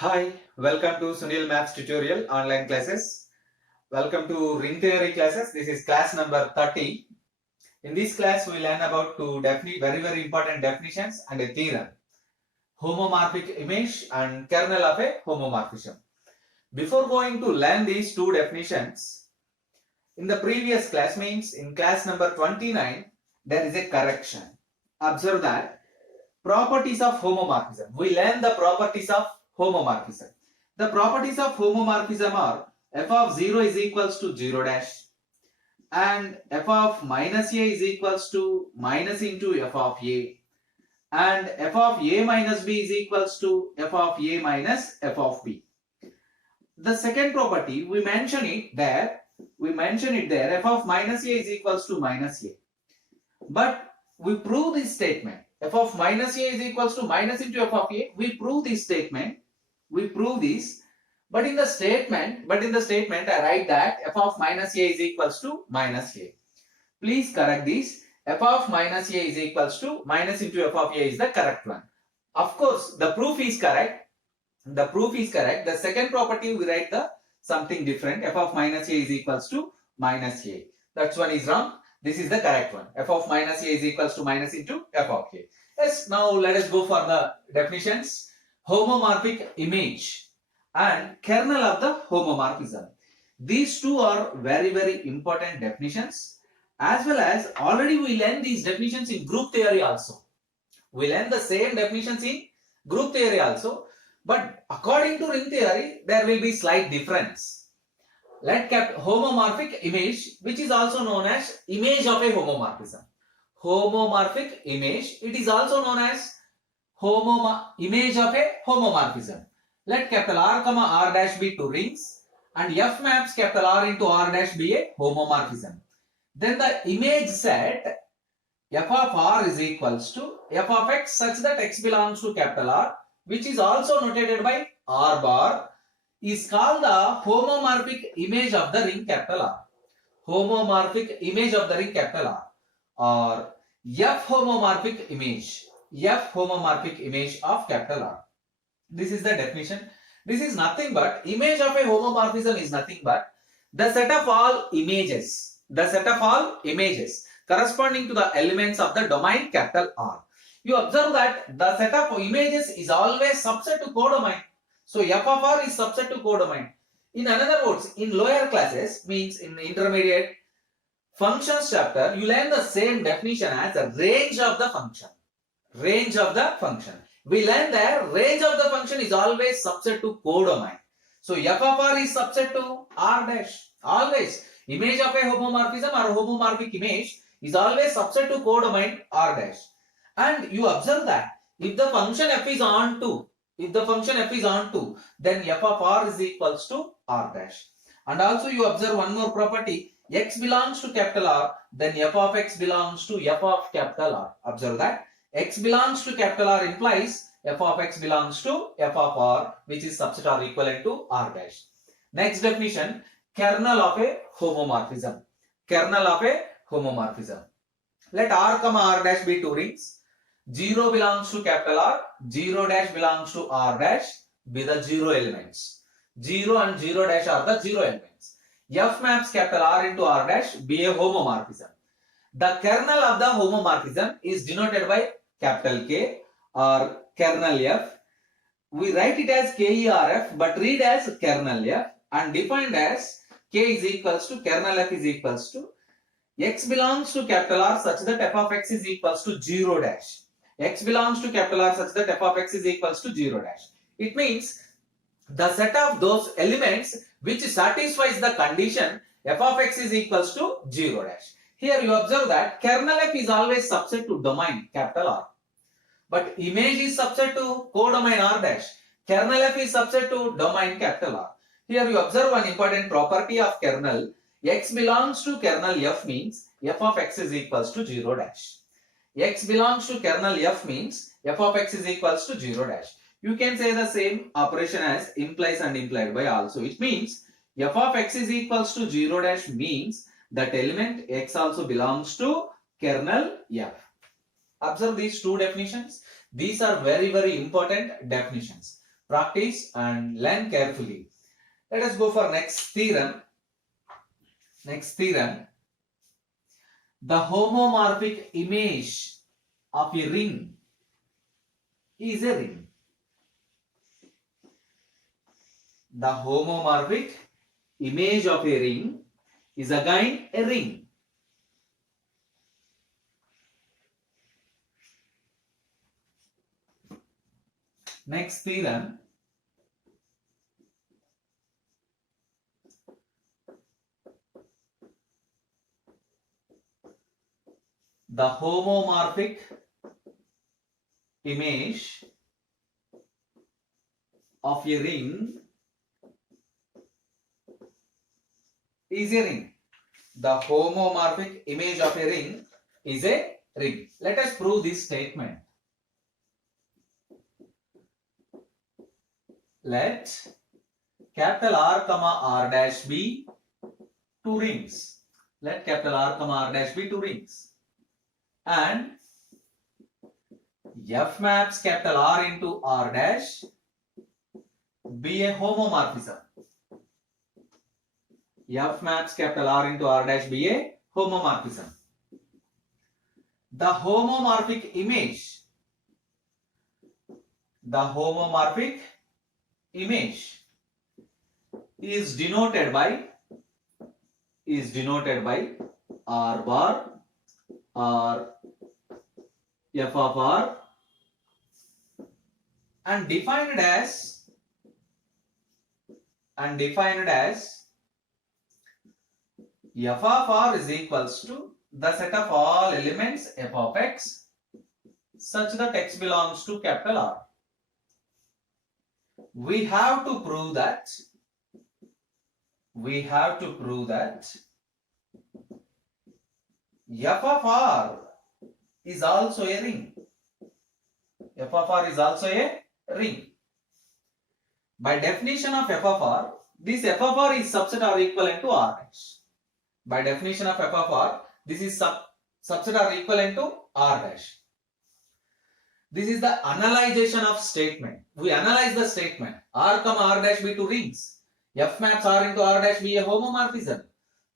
Hi, welcome to Sunil Maths tutorial online classes. Welcome to ring theory classes. This is class number 30. In this class, we learn about two very important definitions and a theorem. Homomorphic image and kernel of a homomorphism. Before going to learn these two definitions, in the previous class means in class number 29, there is a correction. Observe that properties of homomorphism. We learn the properties of homomorphism. The properties of homomorphism are f of 0 is equals to 0 dash and f of minus a is equals to minus into f of a and f of a minus b is equals to f of a minus f of b. The second property we mention it there f of minus a is equals to minus a. But we prove this statement f of minus a is equals to minus into f of a. We prove this statement. We prove this. But in the statement I write that f of minus a is equals to minus a. Please correct this. F of minus a is equals to minus into f of a is the correct one. Of course, the proof is correct. The proof is correct. The second property we write the something different. F of minus a is equals to minus a. That one is wrong. This is the correct one. F of minus a is equals to minus into f of a. Yes, now let us go for the definitions. Homomorphic image and kernel of the homomorphism. These two are very important definitions, as well as already we learned these definitions in group theory also. We learned the same definitions in group theory also, but according to ring theory, there will be slight difference. Let homomorphic image, which is also known as image of a homomorphism. Homomorphic image, it is also known as image of a homomorphism. Let capital R comma R dash be two rings and F maps capital R into R dash be a homomorphism. Then the image set f of R is equals to f of x such that x belongs to capital R, which is also notated by R bar, is called the homomorphic image of the ring capital R. Homomorphic image of the ring capital R, or F homomorphic image. F homomorphic image of capital R. This is the definition. This is nothing but image of a homomorphism is nothing but the set of all images. The set of all images corresponding to the elements of the domain capital R. You observe that the set of images is always subset to codomain. So f of R is subset to codomain. In other words, in lower classes, means in intermediate functions chapter, you learn the same definition as the range of the function. Range of the function. We learn that range of the function is always subset to codomain. So f of R is subset to R dash. Always. Image of a homomorphism or homomorphic image is always subset to codomain R dash. And you observe that if the function f is on to, then f of R is equals to R dash. And also you observe one more property, x belongs to capital R, then f of x belongs to f of capital R. Observe that x belongs to capital R implies f of x belongs to f of R, which is subset or equivalent to R dash. Next definition, kernel of a homomorphism. Kernel of a homomorphism. Let R comma R dash be two rings. 0 belongs to capital R, 0 dash belongs to R dash, be the 0 elements. 0 and 0 dash are the 0 elements. F maps capital R into R dash be a homomorphism. The kernel of the homomorphism is denoted by capital K or kernel F. We write it as KERF but read as kernel F and defined as K is equals to kernel F is equals to x belongs to capital R such that f of x is equals to 0 dash. X belongs to capital R such that f of x is equals to 0 dash. It means the set of those elements which satisfies the condition f of x is equals to 0 dash. Here you observe that kernel f is always subset to domain capital R. But image is subset to codomain R dash. Kernel f is subset to domain capital R. Here you observe one important property of kernel. X belongs to kernel f means f of x is equals to 0 dash. X belongs to kernel f means f of x is equals to 0 dash. You can say the same operation as implies and implied by also. It means f of x is equals to 0 dash means that element x also belongs to kernel f. Observe these two definitions. These are very important definitions. Practice and learn carefully. Let us go for next theorem. Next theorem. The homomorphic image of a ring is a ring. The homomorphic image of a ring is again a ring. Next theorem. The homomorphic image of a ring is a ring. The homomorphic image of a ring is a ring. Let us prove this statement. Let capital R comma R dash be two rings. Let capital R comma R dash be two rings. And F maps capital R into R dash be a homomorphism. F maps capital R into R dash be a homomorphism. The homomorphic image is denoted by R bar or F of R and defined as F of R is equals to the set of all elements f of x such that x belongs to capital R. We have to prove that f of R is also a ring. F of R is also a ring. By definition of f of R, this f of R is subset or equivalent to R dash. By definition of f of R, this is subset or equivalent to R dash. This is the analyzation of statement. We analyze the statement. R comma R dash be two rings. F maps R into R dash be a homomorphism.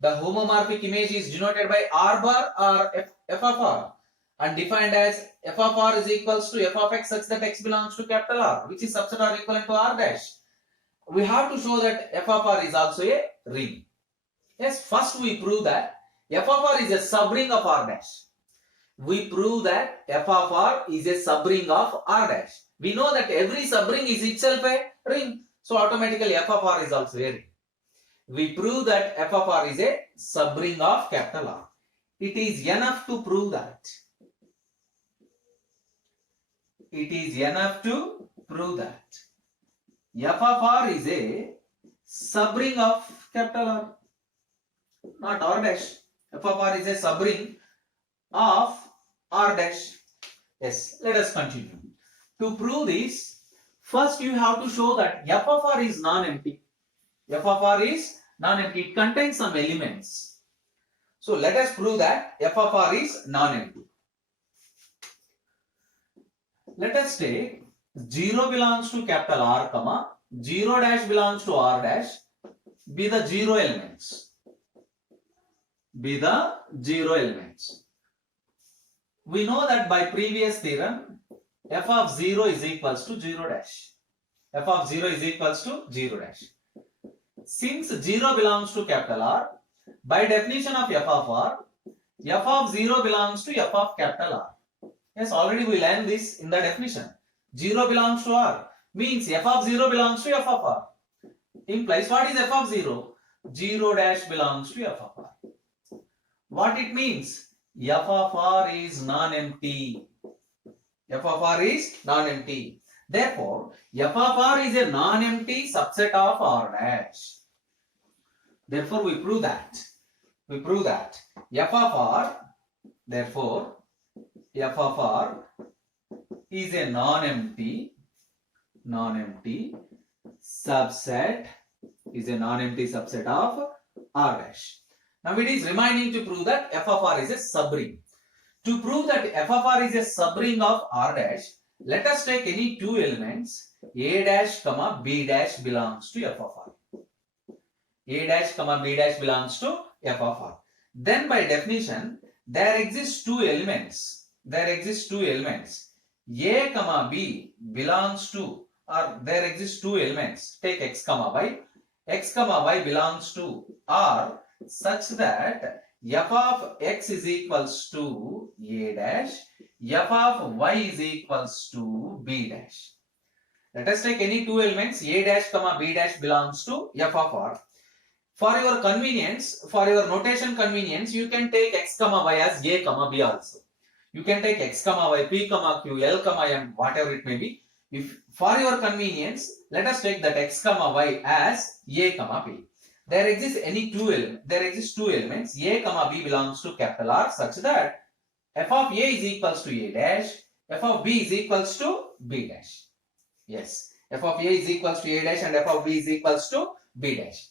The homomorphic image is denoted by R bar or f of R and defined as f of R is equals to f of x such that x belongs to capital R, which is subset or equivalent to R dash. We have to show that f of R is also a ring. Yes, first we prove that f of R is a subring of R dash. We prove that f of R is a subring of R dash. We know that every subring is itself a ring. So automatically f of R is also a ring. We prove that f of R is a subring of capital R. It is enough to prove that. It is enough to prove that f of R is a subring of capital R, not R dash. F of R is a subring of R dash. Yes, let us continue. To prove this, first you have to show that f of R is non-empty. F of R is non-empty. It contains some elements. So let us prove that f of R is non-empty. Let us take 0 belongs to capital R comma 0 dash belongs to R dash be the 0 elements. We know that by previous theorem f of 0 is equals to 0 dash. F of 0 is equals to 0 dash. Since 0 belongs to capital R, by definition of f of R, f of 0 belongs to f of capital R. Yes, already we learned this in the definition. 0 belongs to R means f of 0 belongs to f of R. Implies what is f of 0? 0 dash belongs to f of R. What it means? F of R is non-empty. F of R is non-empty. Therefore, f of R is a non-empty subset of R dash. Therefore, we prove that. F of R, therefore, f of R is a non-empty subset of R dash. Now it is remaining to prove that f of R is a subring. To prove that f of R is a subring of R dash, Let us take any two elements, a dash comma b dash belongs to f of r. A dash comma b dash belongs to f of r. Then by definition, there exist two elements. A comma b belongs to, or there exist two elements. Take x comma y. X comma y belongs to r such that f of x is equals to a dash, f of y is equals to b dash. Let us take any two elements, a dash comma b dash belongs to f of r. For your convenience, for your notation convenience, you can take x comma y as a comma b also. You can take x comma y, p comma q, l comma m, whatever it may be. If for your convenience, let us take that x comma y as a comma b. There exist two elements, a comma b belongs to capital R such that f of a is equals to a dash, f of b is equals to b dash. Yes, f of a is equals to a dash and f of b is equals to b dash.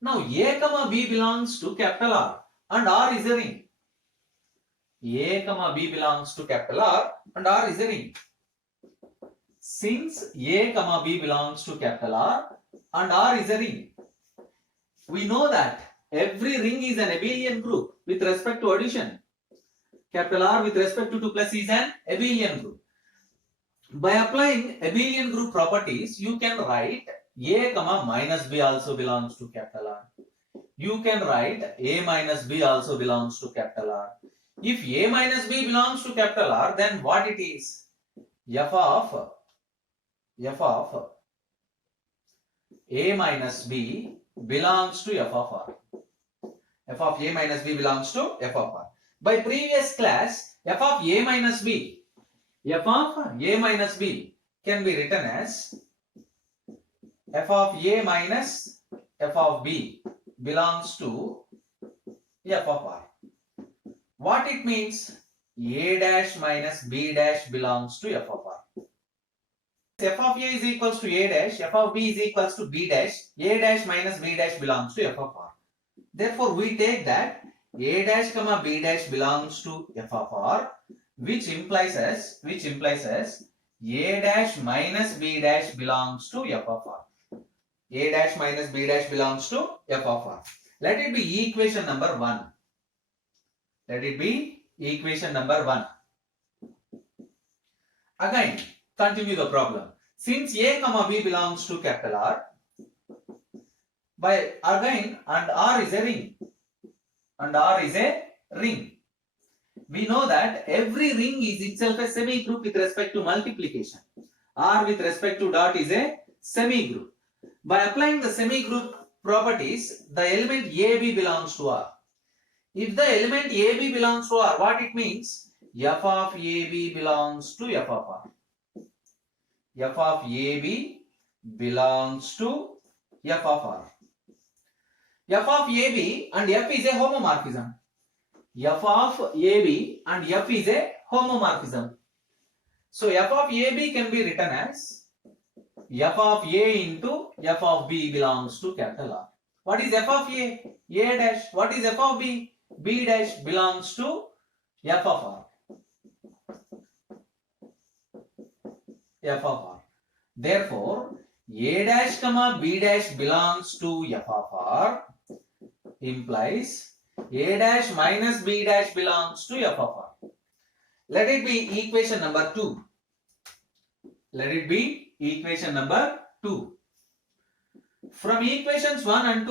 Now a comma b belongs to capital R and R is a ring. A comma b belongs to capital R and R is a ring. Since a comma b belongs to capital R and R is a ring, we know that every ring is an abelian group with respect to addition. Capital R with respect to 2 plus is an abelian group. By applying abelian group properties, you can write a comma minus b also belongs to capital R. You can write a minus b also belongs to capital R. If a minus b belongs to capital R, then what it is? F of a minus b belongs to f of r. F of a minus b belongs to f of r. By previous class, f of a minus b can be written as f of a minus f of b belongs to f of r. What it means? A dash minus b dash belongs to f of r. F of a is equals to a dash, f of b is equals to b dash, a dash minus b dash belongs to f of r. Therefore, we take that a dash comma b dash belongs to f of r, which implies as a dash minus b dash belongs to f of r. A dash minus b dash belongs to f of r. Let it be equation number 1. Again, continue the problem. Since a comma b belongs to capital R, and R is a ring, we know that every ring is itself a semi-group with respect to multiplication. R with respect to dot is a semi-group. By applying the semi-group properties, the element AB belongs to R. If the element AB belongs to R, what it means? F of AB belongs to f of R. F of AB belongs to f of R. F of AB and f is a homomorphism. F of AB and f is a homomorphism. So f of AB can be written as f of A into f of B belongs to capital R. What is f of A? A dash. What is f of B? B dash belongs to f of R. F of R. Therefore, a dash comma b dash belongs to f of R implies a dash minus b dash belongs to f of R. Let it be equation number 2. From equations 1 and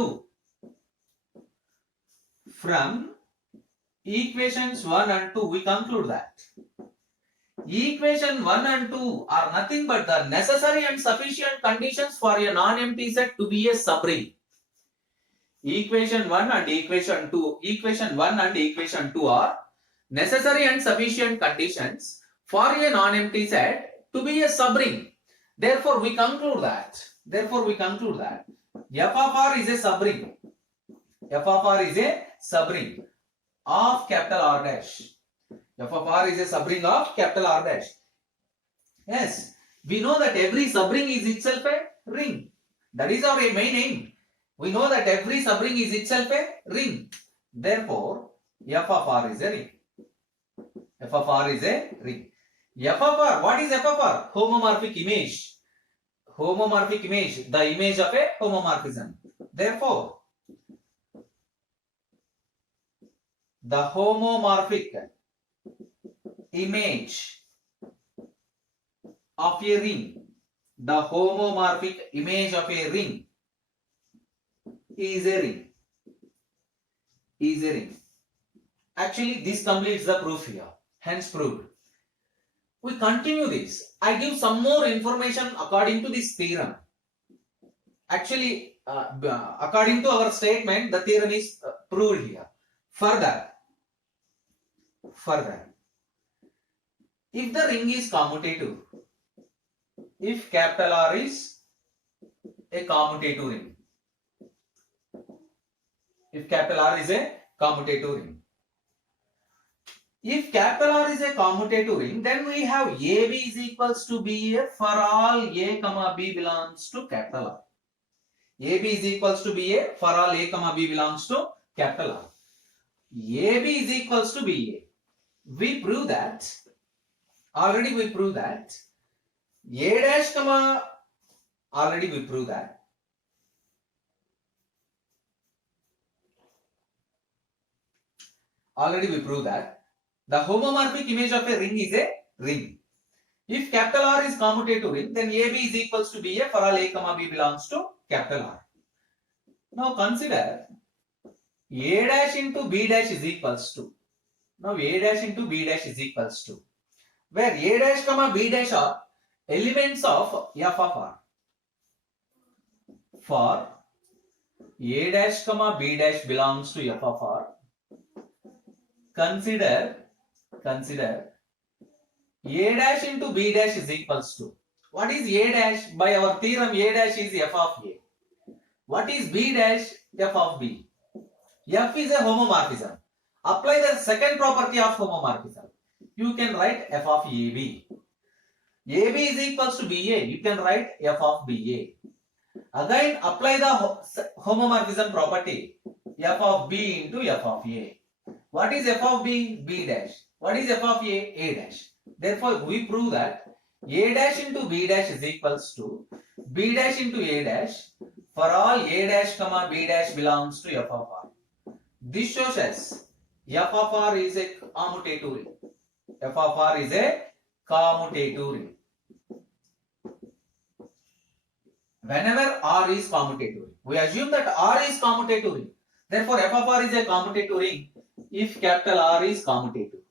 2, we conclude that equation 1 and 2 are nothing but the necessary and sufficient conditions for a non-empty set to be a subring. Equation 1 and equation 2 are necessary and sufficient conditions for a non-empty set to be a subring. Therefore, we conclude that f of r is a subring. F of r is a subring of capital R dash. F of r is a subring of capital R dash. Yes, we know that every subring is itself a ring. That is our main aim. We know that every subring is itself a ring. Therefore, f of r is a ring. F of R. What is F of R? Homomorphic image. Homomorphic image. The image of a homomorphism. Therefore, the homomorphic image of a ring. The homomorphic image of a ring is a ring. Is a ring. Actually, this completes the proof here. Hence proved. We continue this. I give some more information according to this theorem. Actually, according to our statement, the theorem is proved here. Further, if the ring is commutative, if capital R is a commutative ring, if capital R is a commutative ring, if capital R is a commutative ring, then we have AB is equals to BA for all A comma B belongs to capital R. AB is equals to BA for all A comma B belongs to capital R. AB is equals to BA. We prove that, already we prove that, A dash comma, already we prove that, the homomorphic image of a ring is a ring. If capital R is commutative ring, then AB is equals to BA for all A comma B belongs to capital R. Now consider A dash into B dash is equals to, now A dash into B dash is equals to, where A dash comma B dash are elements of F of R. For A dash comma B dash belongs to F of R, consider A dash into B dash is equals to, what is A dash? By our theorem, A dash is F of A. What is B dash? F of B. F is a homomorphism. Apply the second property of homomorphism. You can write F of AB. AB is equals to BA. You can write F of BA. Again, apply the homomorphism property. F of B into F of A. What is F of B? B dash. What is F of A? A dash. Therefore, we prove that A dash into B dash is equals to B dash into A dash for all A dash comma B dash belongs to F of R. This shows us F of R is a commutative ring. F of R is a commutative ring. Whenever R is commutative ring, we assume that R is commutative ring. Therefore, F of R is a commutative ring if capital R is commutative.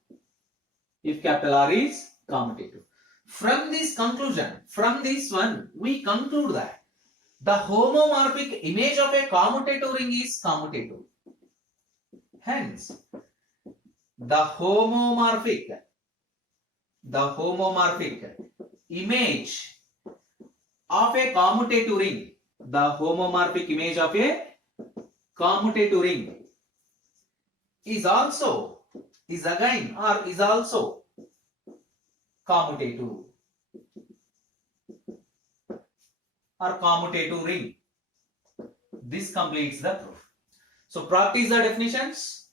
If capital R is commutative. From this conclusion, from this one, we conclude that the homomorphic image of a commutative ring is commutative. Hence, the homomorphic image of a commutative ring, the homomorphic image of a commutative ring is also commutative or commutative ring. This completes the proof. So practice the definitions.